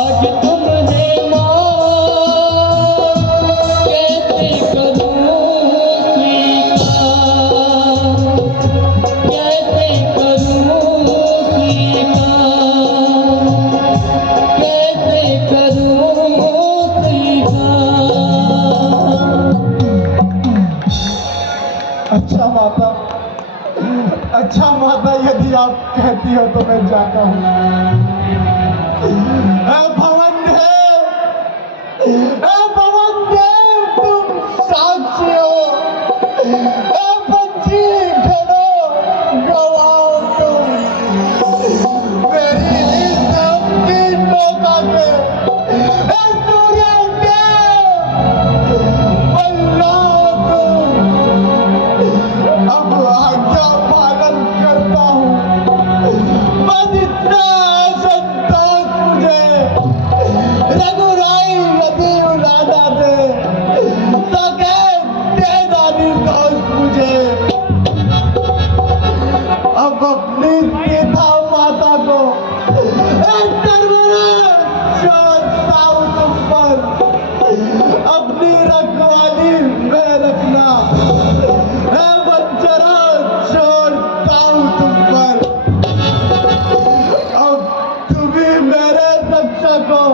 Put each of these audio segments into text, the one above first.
आज तुम्हें माँ कैसे करूँ स्वीकार, कैसे करूँ स्वीकार, कैसे करूँ स्वीकार। अच्छा माता, अच्छा माता, यदि आप कहती हो तो मैं जाता हूँ। भवन देव, तुम साक्षी हो। बच्ची खड़ो, गवाओ तुम मेरी इस धमकी नौका के। सूर्य देव, बल्लाओ तुम। अब आज्ञा पालन करता हूँ। बस इतना संतोष मुझे। रघुराई यदि उलादा दे तो दे दादी दोस्त मुझे। अब अपनी सीता माता को छोड़ता हूँ तुम पर। अपनी रखवाली में रखना। बंजरा छोड़ता हूँ तुम पर। अब तुम ही मेरे रक्षक हो।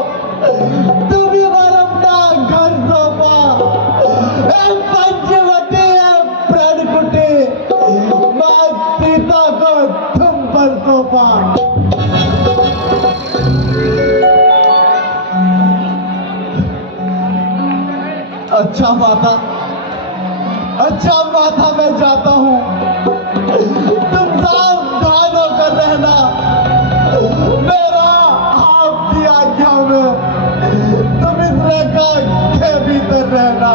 तुम ही पर अपना घर सौंपा। पंचवटी प्रण कुटी माँ सीता को तुम पर सौंपा। अच्छा माता, अच्छा माता, मैं जाता हूँ। तुम सावधान होकर रहना। मेरा आपकी आज्ञा में तुम इस रेखा के भीतर रहना।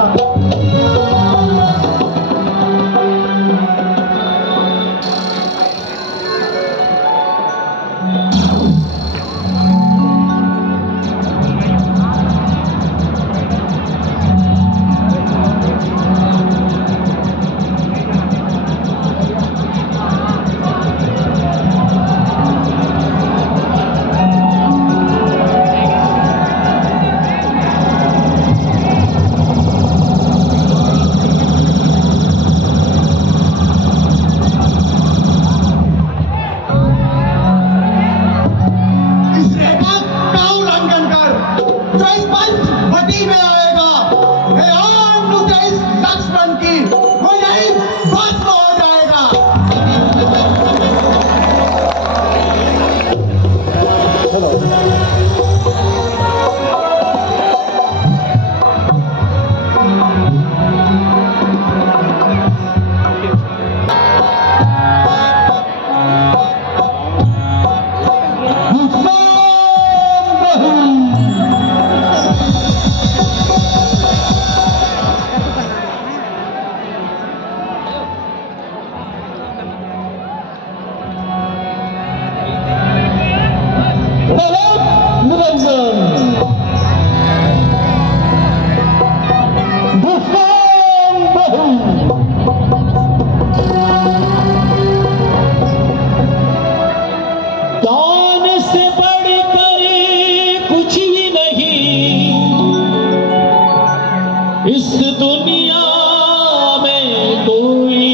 इस दुनिया में कोई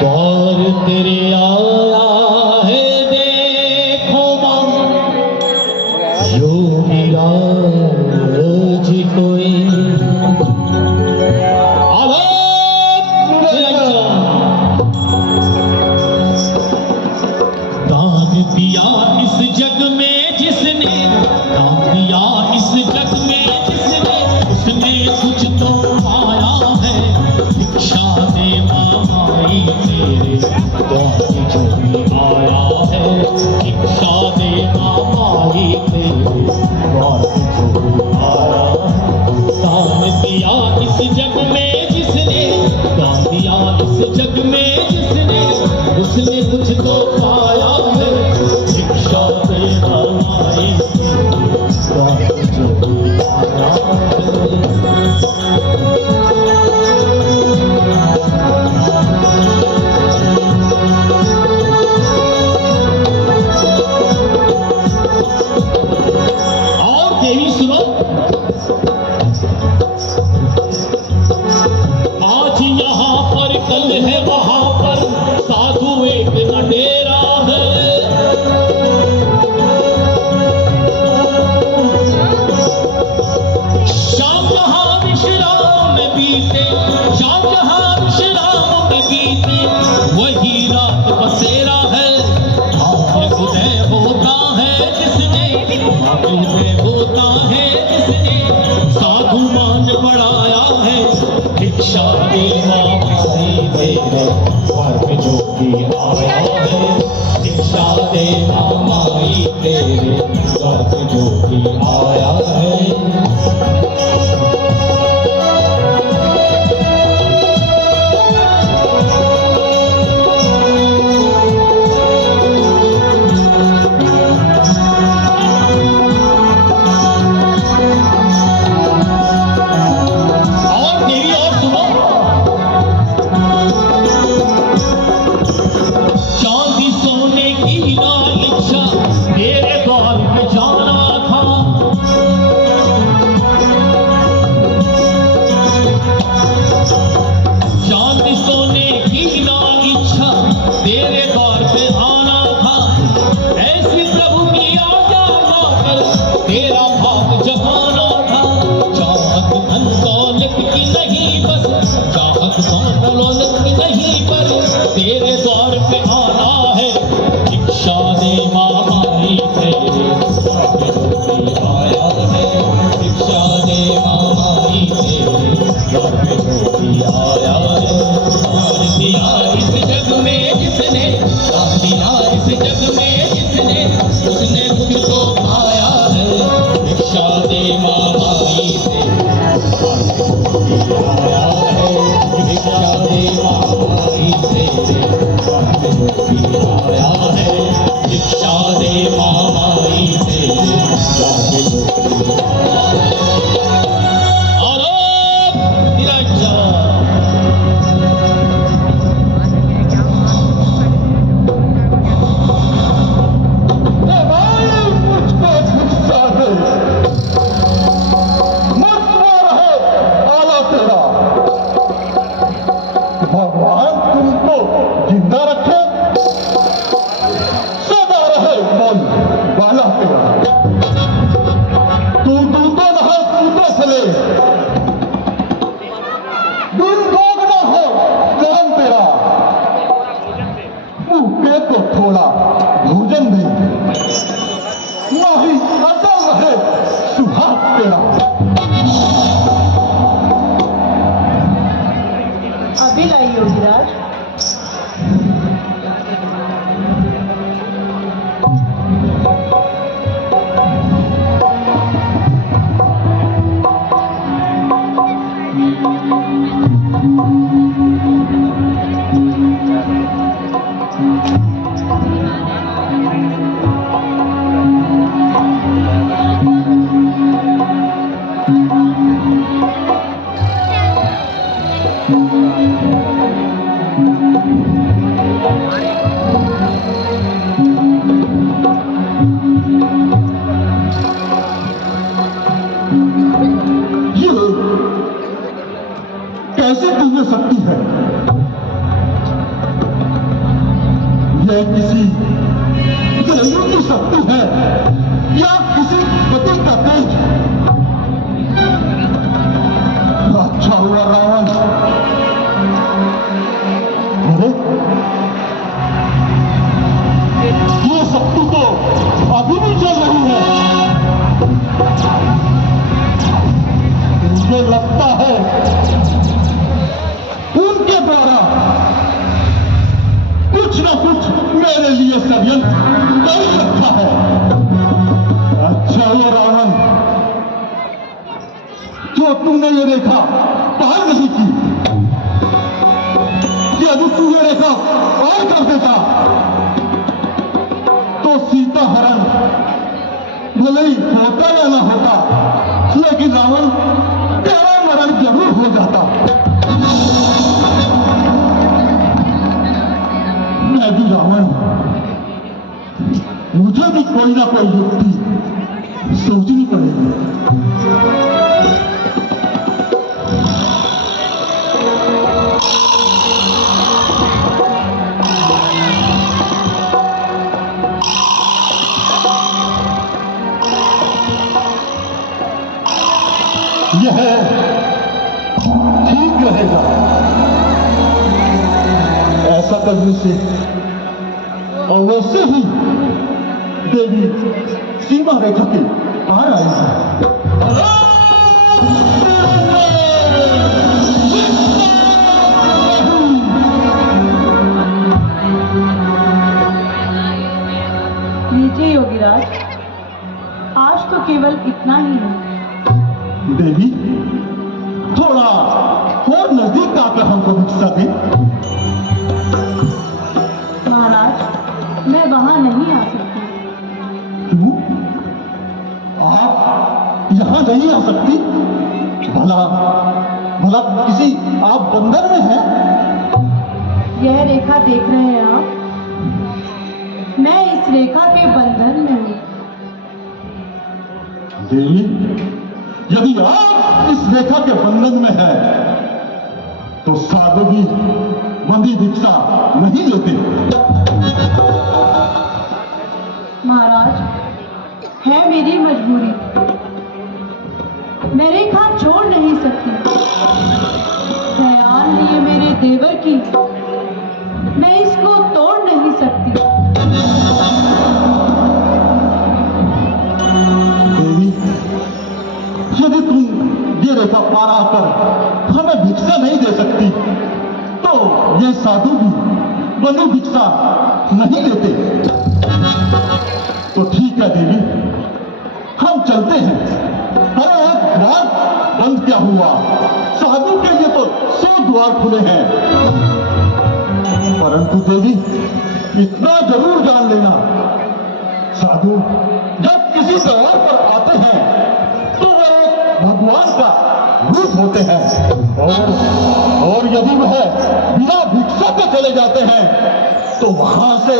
दौर तेरे आया है, देखो माँ यो मेरा जी कोई दान दिया इस जग में जिसने, दान दिया इस जग में उसने कुछ तो पाया है। भिक्षा दे माई तेरे द्वार जो भी आया है। भिक्षा दे माई तेरे द्वार जो भी आया है। जंगल है वहां पर साधु एक न डेरा है। शाम जहां विश्राम में बीते, शाम जहां विश्राम में बीते, वही रात बसेरा है। भाग्य उदय होता है जिसने, भाग्य उदय होता है जिसने साधु मान बढ़ाया है। भिक्षा देना माई तेरे घर जो भी आया है। भिक्षा देना माई तेरे घर जो भी आया है। तेरा भाग जमाना था। चाहत धन दौलत की नहीं बस, चाहत धन दौलत की नहीं पर तेरे द्वार पे आना है। भिक्षा दे माई तेरे आया है। भिक्षा दे माई तेरे द्वार पे आया है। दान दिया इस जग में जिसने, दान दिया इस जग में जिसने, उसने मुझको पाया है। भिक्षा दे माई तेरे आया है। भिक्षा दे माई तेरे आया है। भिक्षा दे माई तेरे आलोक निरंजन। भगवान तुमको जिंदा रखे, सदा रहे मन वाला तेरा। तू डूबो न हो कूदो चले, दिन भोग न हो जन्म तेरा। भूखे को थोड़ा भोजन दे, नहीं अटल रहे सुहाग तेरा। अभी लाई योगीराज। कैसे तुझमें शक्ति है? यह किसी घरेलू की शक्ति है या किसी पति का तेज? अच्छा हुआ रावण, अरे ये शक्ति तो अभी भी चल रही है। मुझे लगता है उनके द्वारा कुछ न कुछ मेरे लिए षड्यंत्र कर सकता है। अच्छा ये रावण, जो तुमने ये रेखा पार नहीं की, यदि तू ये रेखा पार कर देता तो सीता हरण भले ही होता या ना होता, लेकिन रावण तेरा मरण जरूर हो जाता। मैं भी रावण, मुझे भी कोई ना कोई युक्ति सोचनी पड़ेगी। यह ठीक रहेगा। ऐसा करने से अवश्य ही देवी सीमा रेखा के पार आएगी। लीजिए योगीराज, आज तो केवल इतना ही है। देवी थोड़ा और नजदीक आकर हमको भिक्षा दे। महाराज, मैं वहां नहीं आ सकती। क्यों? आप यहाँ नहीं आ सकती? भला भला किसी आप बंधन में हैं? यह रेखा देख रहे हैं आप? मैं इस रेखा के बंधन में हूँ। देवी, यदि आप इस रेखा के बंधन में हैं, तो साधु भी बंदी भिक्षा नहीं लेते। महाराज, है मेरी मजबूरी। मैं रेखा छोड़ नहीं सकती। ध्यान लिए मेरे देवर की, मैं इसको तोड़ नहीं सकती। देवी, यदि तुम ये रेखा पार आकर हमें भिक्षा नहीं दे सकती, तो ये साधु भी बंदी भिक्षा नहीं लेते। तो ठीक है देवी, हम चलते हैं। अरे एक द्वार बंद क्या हुआ? साधु के लिए तो 100 द्वार खुले हैं। परंतु देवी, इतना जरूर जान लेना, साधु जब किसी द्वार पर आते हैं तो वह एक भगवान का रूप होते हैं, और यदि वह बिना भिक्षा के चले जाते हैं तो वहां से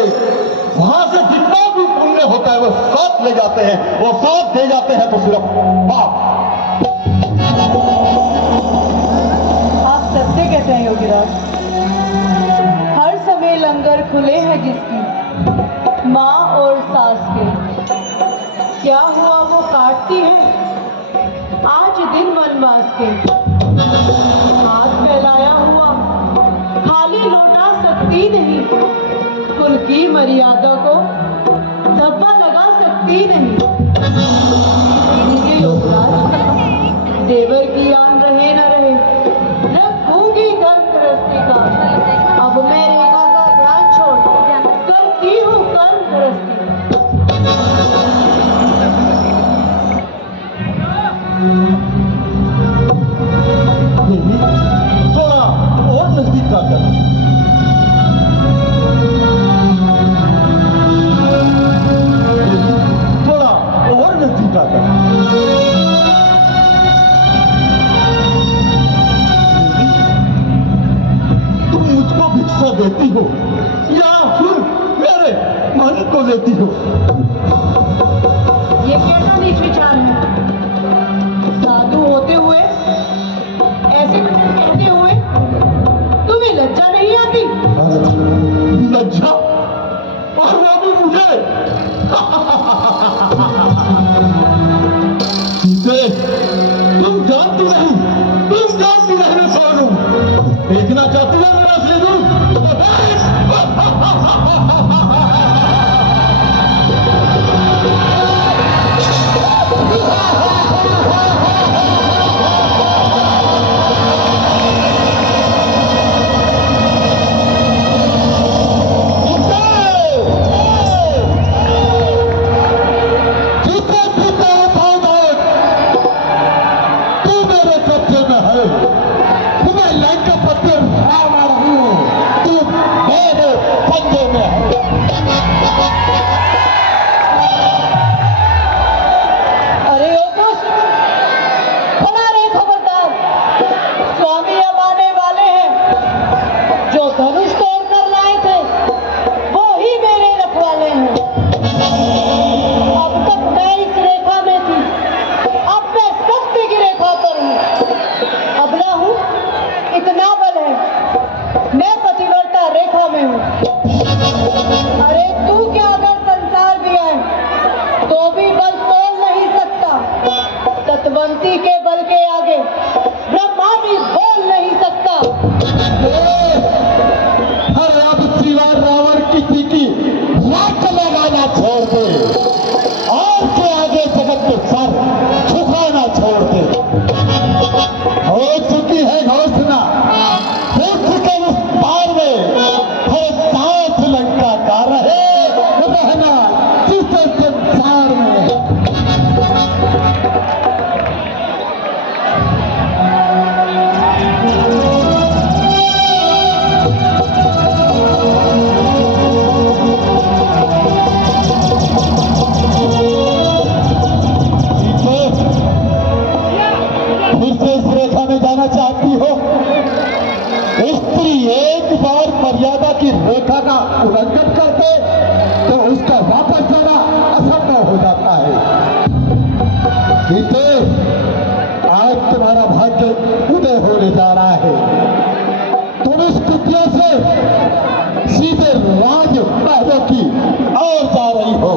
जितना भी पुण्य होता है वह साथ ले जाते हैं, और साथ दे जाते हैं तो सिर्फ पाप। आप सत्य कहते हैं योगीराज। हर समय लंगर खुले हैं जिसकी, माँ और सास के। क्या हुआ वो काटती है आज दिन वनवास के। हाथ फैलाया हुआ खाली लौटा सकती नहीं, कुल की मर्यादा को धब्बा लगा सकती नहीं। ये योगराज, देवर की आन रहे न रहे, रखूंगी घर गृहस्थी का। अब मैं रेखा का ध्यान छोड़ करती हूँ कर्म गृहस्थी। देवी, थोड़ा और नजदीक आकर। देवी, थोड़ा और नजदीक आकर। देवी, तुम मुझको भिक्षा देती हो या फिर मेरे मन को लेती हो? ये कैसा नीच विचार है? साधु होते हुए, ऐसे वचन कहते हुए तुम्हें लज्जा नहीं आती? लज्जा? और वो भी मुझे? सीते, तुम जानती नहीं मैं कौन हूं। देखना चाहती है मेरा असली रूप? तू मेरे कब्जे में है, तुम्हें लाइन का पत्थर उठा रहा हूं। सीते, आज तुम्हारा भाग्य उदय होने जा रहा है। तुम इस कुटिया से सीधे राज महलों की ओर जा रही हो।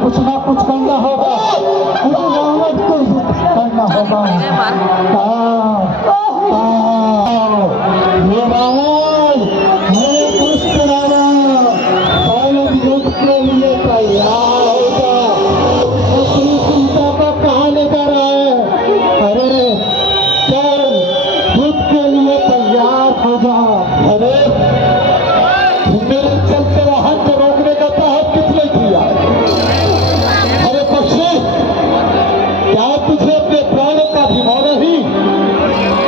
कुछ ना कुछ करना होगा, करना होगा। ये रावण, ये दुष्ट रावण शायद युद्ध के लिए तैयार होगा। अपनी सीता को कहाँ ले जा रहा है? अरे चल, युद्ध के लिए तैयार हो जा। अरे मेरे चलते वाहन को रोकने का साहस किसने किया? अरे पक्षी, क्या तुझे अपने प्राणों का भिगो नहीं?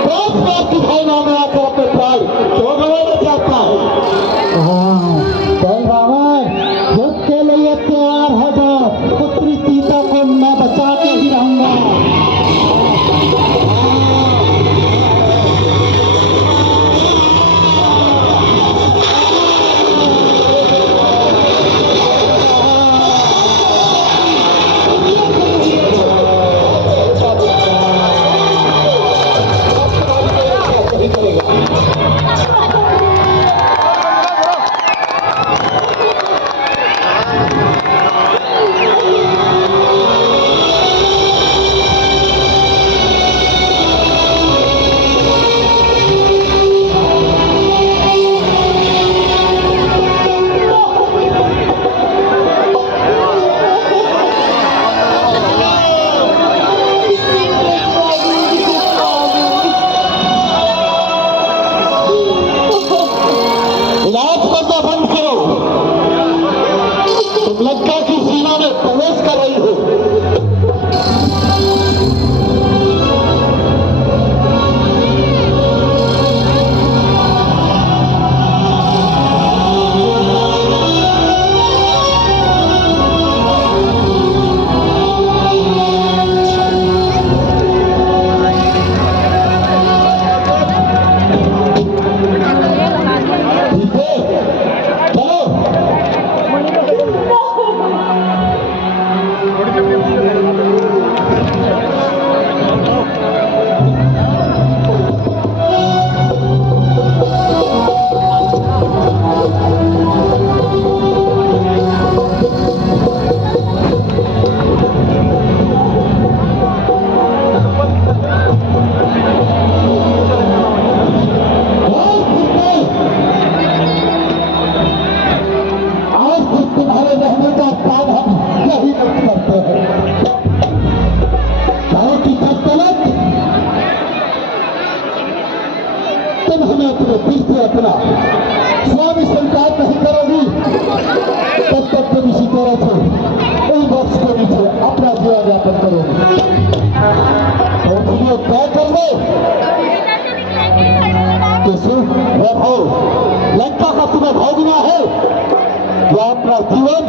प्राण की भावना में आकर अपने प्राण क्यों गंवाना चाहता है? चल रावण, युद्ध के लिए तैयार हो जा। पुत्री सीता को मैं बचा के ही रहूंगा। लंका की सीमा में प्रवेश कर रही हो। अपना स्वामी स्वीकार नहीं करोगी, तब तक तुम इसी तरह से इन वक्त के नीचे अपना जीवन यापन करोगी। तो तुम्हें तय कर लो कि सिर्फ वैभव लंका का तुम्हें भोगना है या अपना जीवन